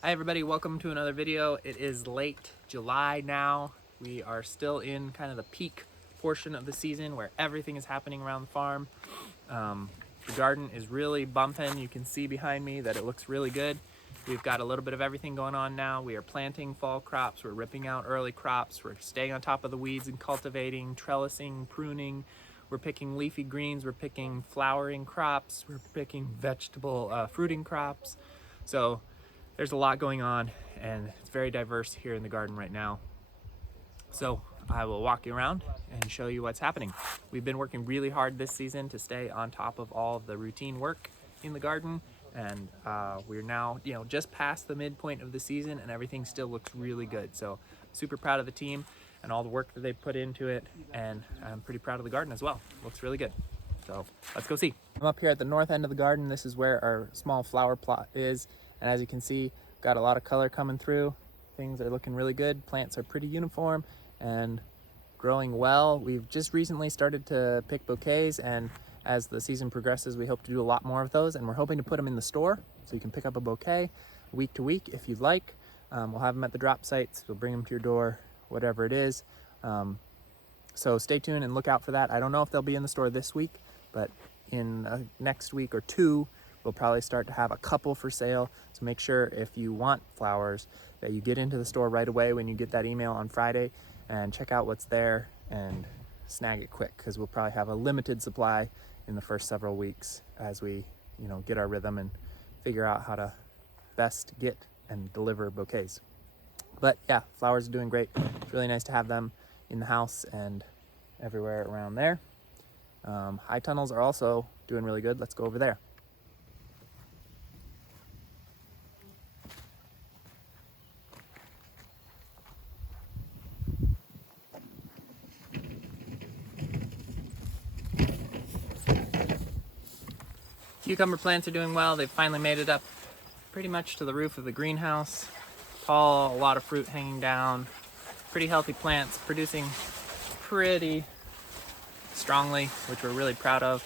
Hi everybody, welcome to another video. It is late July now. We are still in kind of the peak portion of the season where everything is happening around the farm. The garden is really bumping. You can see behind me that it looks really good. We've got a little bit of everything going on now. We are planting fall crops, we're ripping out early crops, we're staying on top of the weeds and cultivating, trellising, pruning. We're picking leafy greens, we're picking flowering crops, we're picking vegetable fruiting crops. So there's a lot going on and it's very diverse here in the garden right now. So I will walk you around and show you what's happening. We've been working really hard this season to stay on top of all of the routine work in the garden, and we're now just past the midpoint of the season and everything still looks really good. So super proud of the team and all the work that they've put into it, and I'm pretty proud of the garden as well. Looks really good. So let's go see. I'm up here at the north end of the garden. This is where our small flower plot is, and as you can see, got a lot of color coming through. Things are looking really good. Plants are pretty uniform and growing well. We've just recently started to pick bouquets, and as the season progresses, we hope to do a lot more of those, and we're hoping to put them in the store so you can pick up a bouquet week to week if you'd like. We'll have them at the drop sites. We'll bring them to your door, whatever it is. So stay tuned and look out for that. I don't know if they'll be in the store this week, but in next week or two, we'll probably start to have a couple for sale. So make sure if you want flowers that you get into the store right away when you get that email on Friday and check out what's there and snag it quick, because we'll probably have a limited supply in the first several weeks as we get our rhythm and figure out how to best get and deliver bouquets. But yeah, flowers are doing great. It's really nice to have them in the house and everywhere around there. High tunnels are also doing really good. Let's go over there. Cucumber plants are doing well. They've finally made it up pretty much to the roof of the greenhouse. Tall, a lot of fruit hanging down. Pretty healthy plants, producing pretty strongly, which we're really proud of.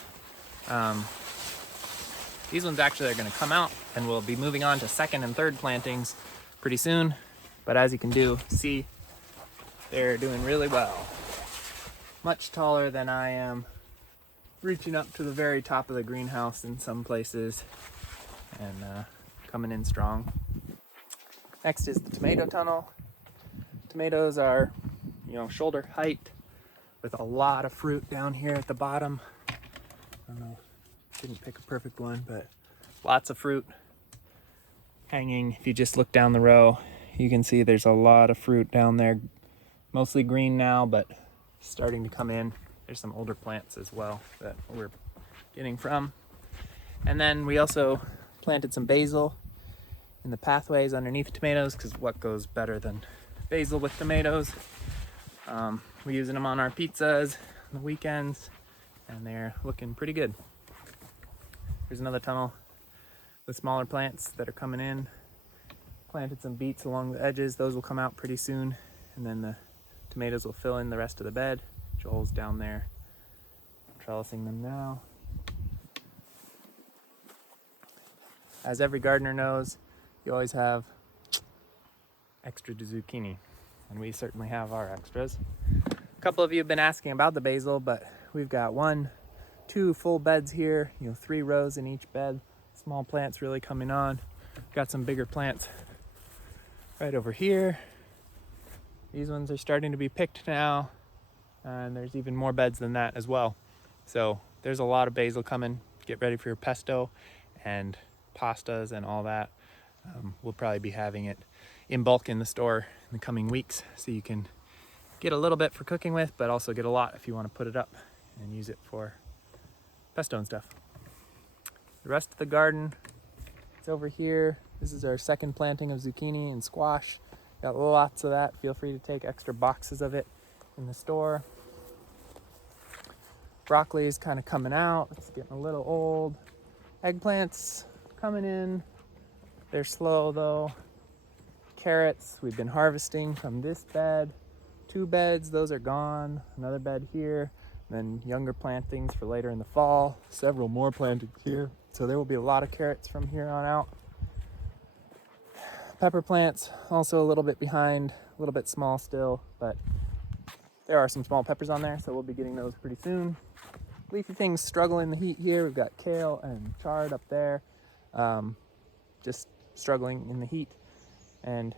These ones actually are going to come out, and we'll be moving on to second and third plantings pretty soon. But as you can see, they're doing really well. Much taller than I am, reaching up to the very top of the greenhouse in some places, and coming in strong. Next is the tomato tunnel. Tomatoes are, shoulder height with a lot of fruit down here at the bottom. I don't know, didn't pick a perfect one, but lots of fruit hanging. If you just look down the row, you can see there's a lot of fruit down there, mostly green now, but starting to come in. There's some older plants as well that we're getting from. And then we also planted some basil in the pathways underneath the tomatoes, because what goes better than basil with tomatoes? We're using them on our pizzas on the weekends, and they're looking pretty good. Here's another tunnel with smaller plants that are coming in. Planted some beets along the edges. Those will come out pretty soon, and then the tomatoes will fill in the rest of the bed. Joel's down there trellising them now. As every gardener knows, you always have extra zucchini, and we certainly have our extras. A couple of you have been asking about the basil, but we've got 2 full beds here, 3 rows in each bed. Small plants really coming on. Got some bigger plants right over here. These ones are starting to be picked now, and there's even more beds than that as well. So there's a lot of basil coming. Get ready for your pesto and pastas and all that. We'll probably be having it in bulk in the store in the coming weeks, so you can get a little bit for cooking with, but also get a lot if you want to put it up and use it for pesto and stuff. The rest of the garden, it's over here. This is our second planting of zucchini and squash. Got lots of that. Feel free to take extra boxes of it in the store. Broccoli is kind of coming out. It's getting a little old. Eggplants coming in. They're slow though. Carrots, we've been harvesting from this bed. 2 beds, those are gone. Another bed here. Then younger plantings for later in the fall. Several more plantings here. So there will be a lot of carrots from here on out. Pepper plants also a little bit behind, a little bit small still, but there are some small peppers on there, so we'll be getting those pretty soon. Leafy things struggle in the heat here. We've got kale and chard up there, just struggling in the heat. And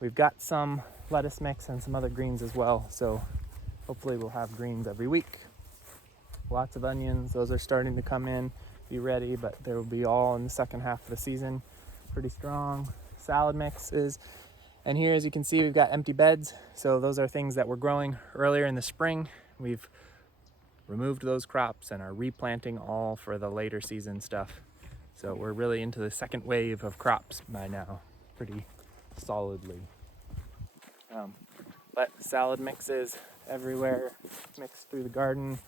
we've got some lettuce mix and some other greens as well, so hopefully we'll have greens every week. Lots of onions, those are starting to come in, be ready, but they will be all in the second half of the season. Pretty strong. Salad mixes. And here, as you can see, we've got empty beds. So those are things that were growing earlier in the spring. We've removed those crops and are replanting all for the later season stuff. So we're really into the second wave of crops by now, pretty solidly. But salad mixes everywhere, mixed through the garden.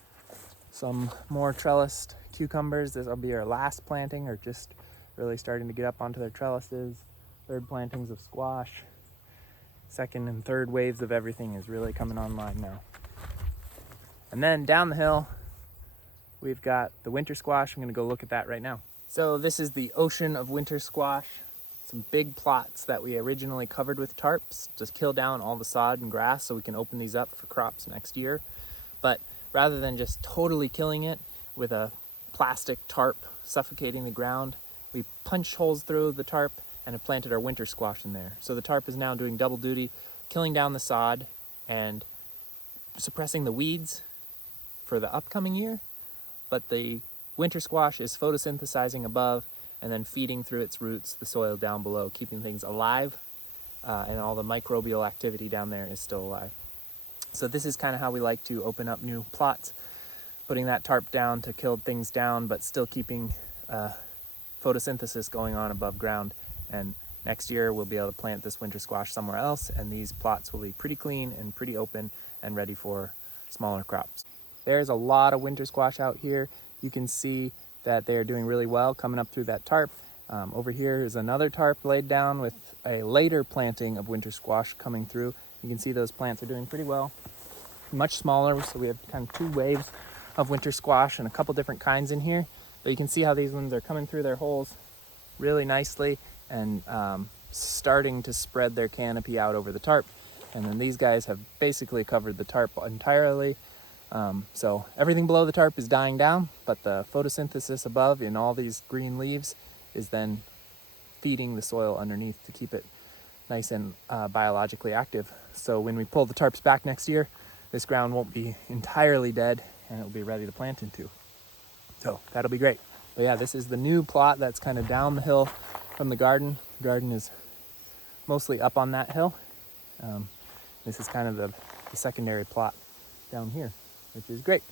Some more trellised cucumbers. This will be our last planting, or just really starting to get up onto their trellises. Third plantings of squash. Second and third waves of everything is really coming online now. And then down the hill, we've got the winter squash. I'm gonna go look at that right now. So this is the ocean of winter squash. Some big plots that we originally covered with tarps, just kill down all the sod and grass so we can open these up for crops next year. But rather than just totally killing it with a plastic tarp suffocating the ground, we punched holes through the tarp and have planted our winter squash in there. So the tarp is now doing double duty, killing down the sod and suppressing the weeds for the upcoming year, but the winter squash is photosynthesizing above and then feeding through its roots the soil down below, keeping things alive, and all the microbial activity down there is still alive. So this is kind of how we like to open up new plots, putting that tarp down to kill things down, but still keeping photosynthesis going on above ground. And next year we'll be able to plant this winter squash somewhere else, and these plots will be pretty clean and pretty open and ready for smaller crops. There's a lot of winter squash out here. You can see that they are doing really well coming up through that tarp. Over here is another tarp laid down with a later planting of winter squash coming through. You can see those plants are doing pretty well. Much smaller, so we have kind of two waves of winter squash and a couple different kinds in here. But you can see how these ones are coming through their holes really nicely and starting to spread their canopy out over the tarp. And then these guys have basically covered the tarp entirely. So everything below the tarp is dying down, but the photosynthesis above in all these green leaves is then feeding the soil underneath to keep it nice and biologically active. So when we pull the tarps back next year, this ground won't be entirely dead and it'll be ready to plant into. So that'll be great. But yeah, this is the new plot that's kind of down the hill from the garden. The garden is mostly up on that hill. This is kind of the secondary plot down here, which is great.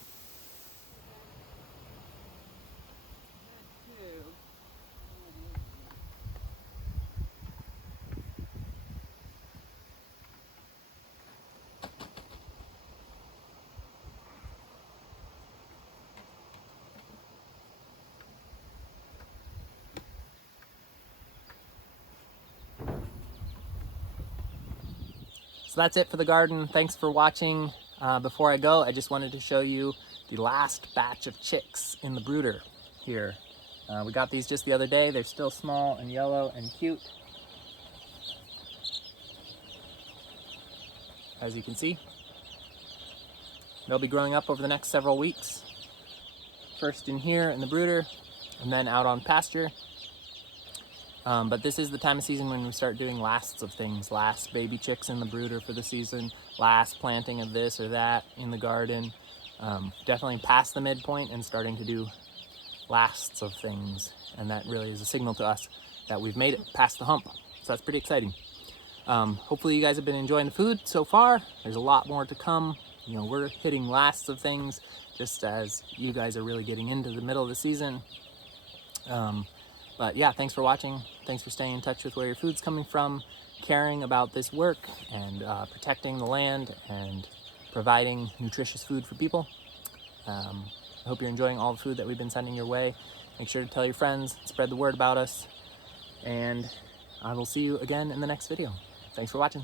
So that's it for the garden. Thanks for watching. Before I go, I just wanted to show you the last batch of chicks in the brooder here. We got these just the other day. They're still small and yellow and cute, as you can see. They'll be growing up over the next several weeks. First in here in the brooder, and then out on pasture. But this is the time of season when we start doing lasts of things. Last baby chicks in the brooder for the season, last planting of this or that in the garden. Definitely past the midpoint and starting to do lasts of things. And that really is a signal to us that we've made it past the hump. So that's pretty exciting. Hopefully you guys have been enjoying the food so far. There's a lot more to come. You know, we're hitting lasts of things just as you guys are really getting into the middle of the season. But yeah, thanks for watching. Thanks for staying in touch with where your food's coming from, caring about this work, and protecting the land and providing nutritious food for people. I hope you're enjoying all the food that we've been sending your way. Make sure to tell your friends, spread the word about us, and I will see you again in the next video. Thanks for watching.